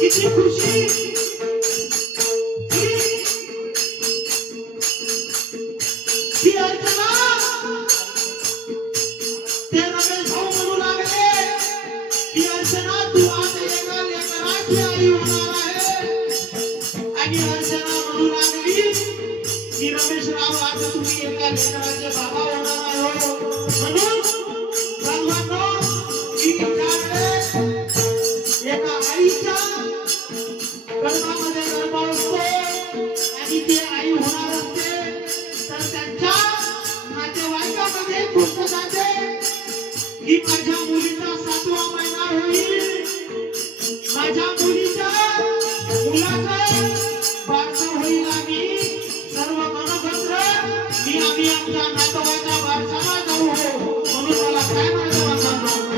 किती खुशी ही अर्चना ते रमेश भाऊ म्हणू लागले की अर्चना तू आज एका लेकराची आई होणार आहे आणि अर्चना म्हणू लागली की रमेश राव आज तुम्ही एका लेकराचे बाबा होणार आहे म्हणून सर्वांना की त्यावेळेस एका आईच्या गर्भामध्ये गर्भ असतो आणि ती आई होणार असते तर त्यांच्या नातेवाईकामध्ये गोष्ट जाते की माझ्या मुलीचा 7वा महिना होईल माझ्या मुलीच्या मुलाचं बारसं होईल आणि सर्व गणपत्र आम्ही आमच्या नातेवाईका बारसाला जाऊ म्हणून मला काय म्हणायचं वाटतं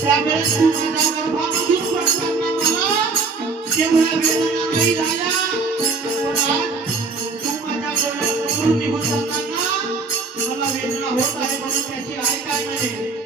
त्यावेळेस तू माझ्या गर्भामधून पडताना मला तेवढ्या वेदना नाही झाल्या पण आज तू माझ्या डोळ्यासमोरून निघून जाताना मला वेदना होत आहे म्हणून त्याची आई काय म्हणे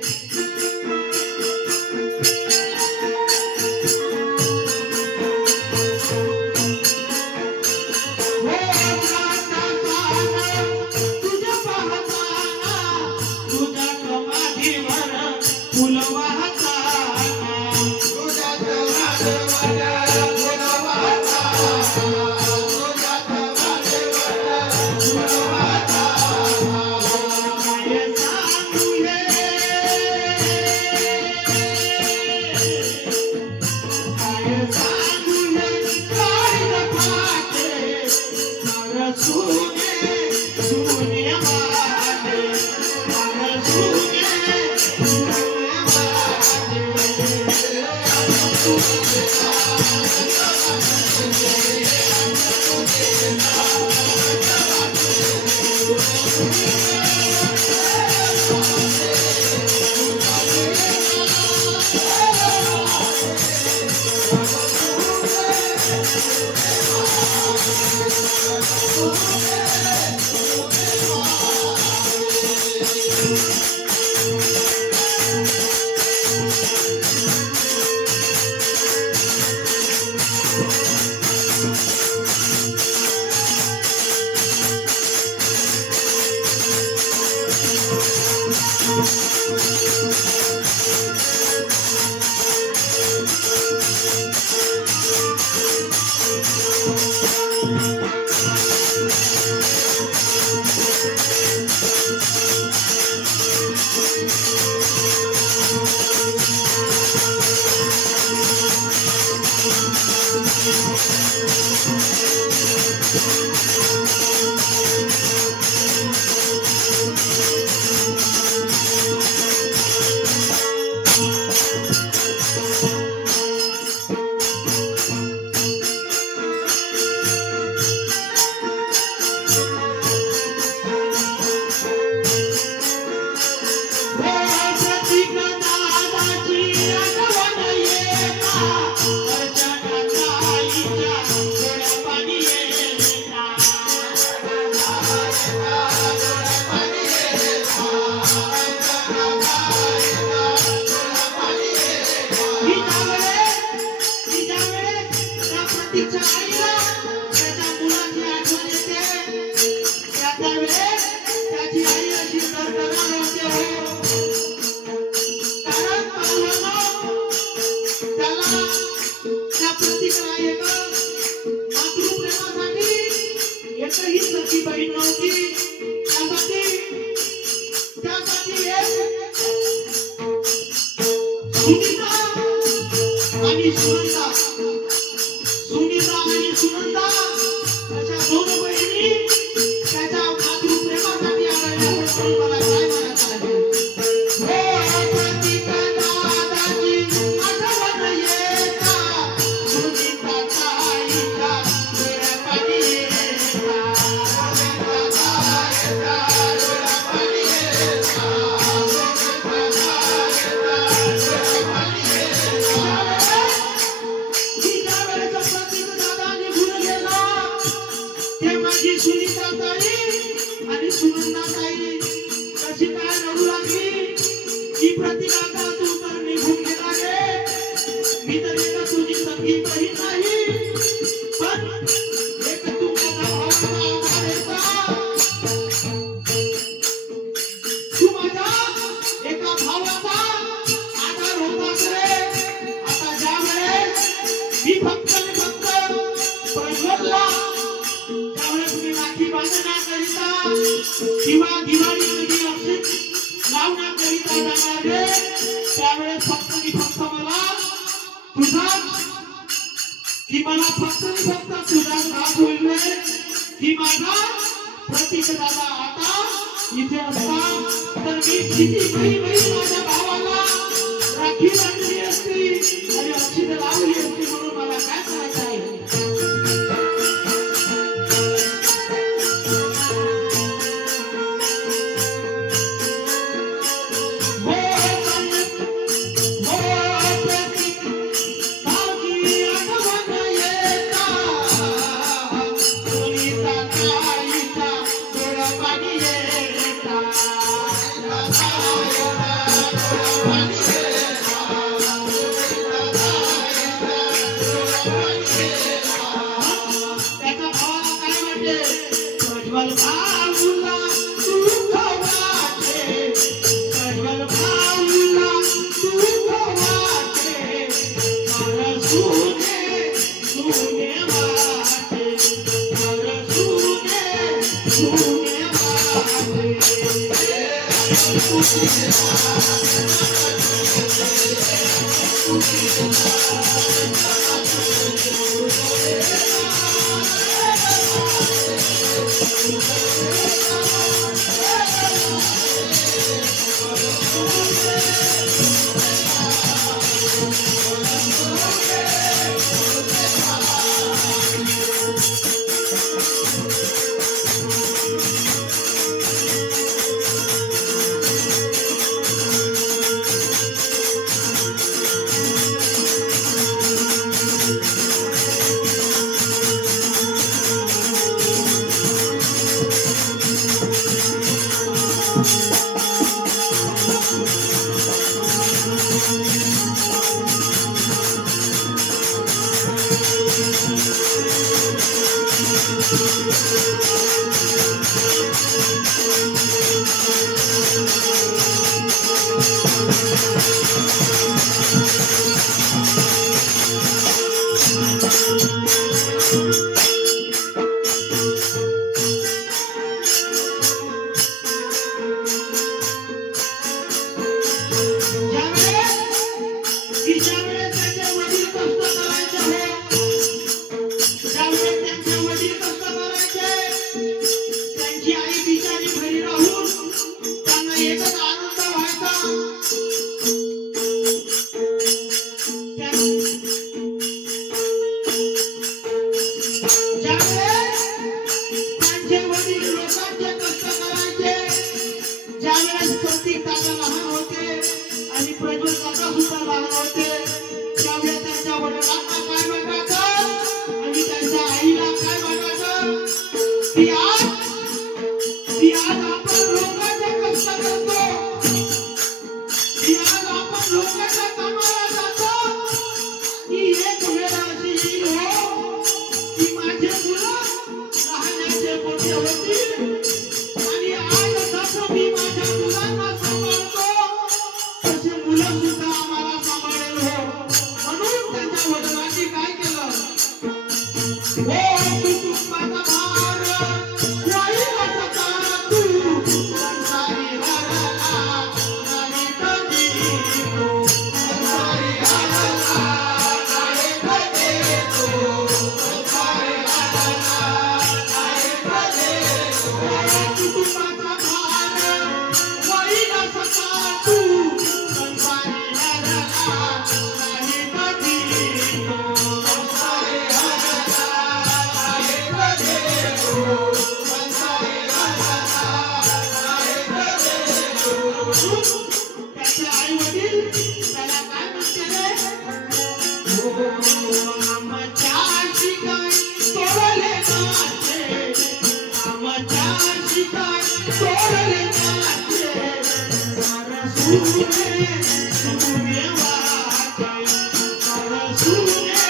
आणि सुनंदा सुनीता आणि सुनंदा अशा दोन बहिणी त्याच्या मातृप्रेमासाठी आलेल्या म्हणून मला काय म्हणायचं आहे हो प्रतीक दादाची आठवण येता सुनीताच्या आईच्या डोळ्यापाणी येता सुनीताच्या आईच्या डोळ्यापाणी येता सुनीता ताई आणि सुनंदा ताई कशी काय रडू लागली की प्रतिकाता तू तर निघून गेला रे मी तर एक तुझी सखी बहीण नाही पण एक तू माझा भावाचा आधार होता तू माझ्या एका भावाचा आधार होतास रे आता ज्या वेळेस मी फक्त प्रज्वलला बांधण्याकरिता किंवा दिवाळीमध्ये अक्षित लावण्याकरिता जाणार रे त्यावेळेस फक्त मला तुझाच त्रास होईल रे की माझा प्रतीक दादा आता इथे असता तर मी किती काही माझ्या भावाला राखी बांधली असती आणि अक्षित लावली असती म्हणून मला काय करायचं आहे ज्यावेळेस प्रत्येक दादा लहान होते आणि प्रज्वल काका सुद्धा लहान होते त्यावेळेस त्यांच्या वडिलांना काय वाटायचं आणि त्यांच्या आईला काय वाटायचं की आज आपण लोकांचे कष्ट करतो की आज आपण लोकांच्या कामाला जातो की एक वेळ अशी येईल हो की माझे मुलं लहानाचे मोठे होतील आणि आज जसं मी माझ्या मुलांना सांभाळतो तसे मुलं सुद्धा आम्हाला सांभाळेल हो म्हणून त्यांच्या वडिलांनी काय केलं हो कुटुंबाचा भार होईल सका तू संसारी हरला नाही कधी तू संसारी हरला नाही कधी तू संसारी हरला नाही कधी तू कुटुंबाचा भार होईल सका तू संसारी हरला नाही कधी तू संसारी हरला नाही कधी तू संसारी हरला नाही कधी तू त्याचे आई वडील त्याला काय म्हणते रे आमच्या शिकाय तोडले नाचे आमच्या शिकाय तोडले नाचे सुने सुने वाटे सुने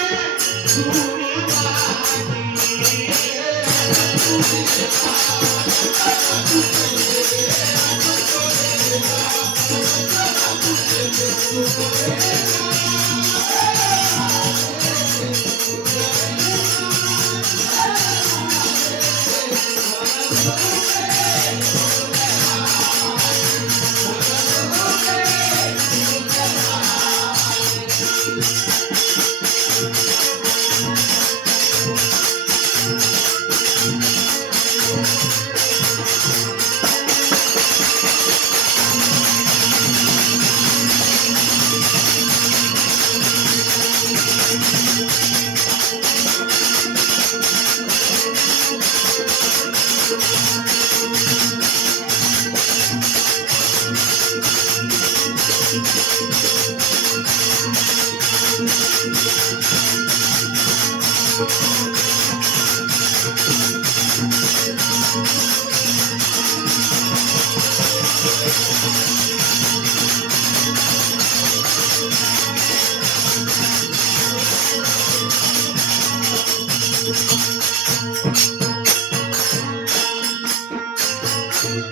सुने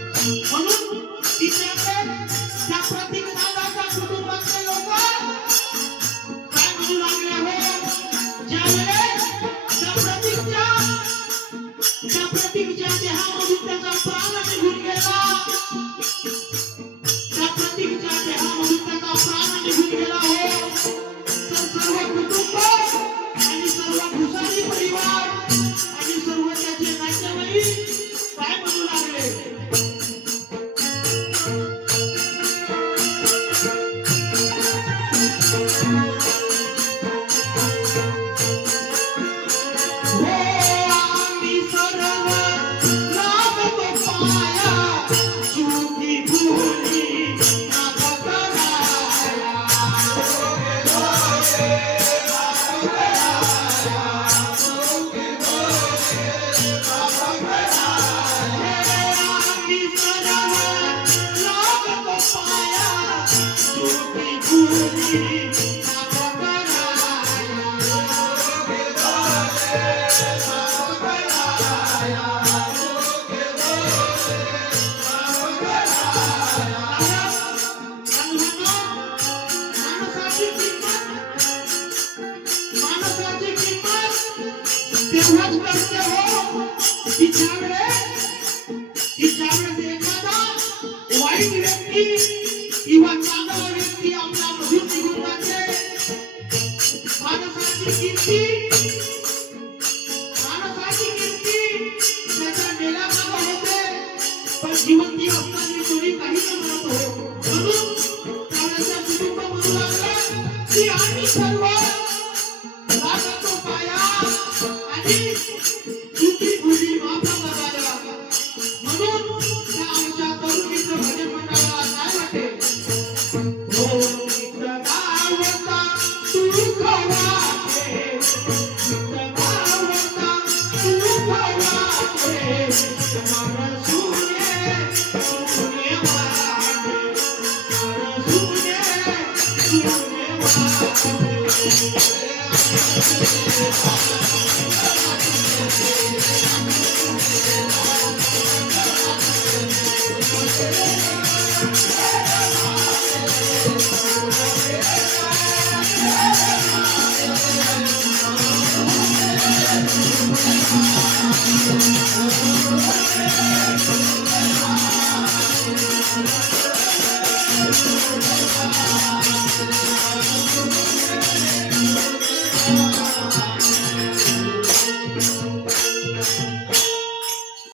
म्हणून तिच्याकडे त्या प्रतीक दादाच्या कुटुंबातले लोक काय म्हणू लागले हो ज्यावेळेस त्या प्रतीकच्या देहामधून त्याचा प्राण निघून गेला त्या प्रतीकच्या देहामधून त्याचा प्राण निघून गेला हो तर सर्व कुटुंब आणि सर्व भुसारी परिवार आणि सर्व त्याचे नातेवाईक काय म्हणू लागले तेव्हाच करते हो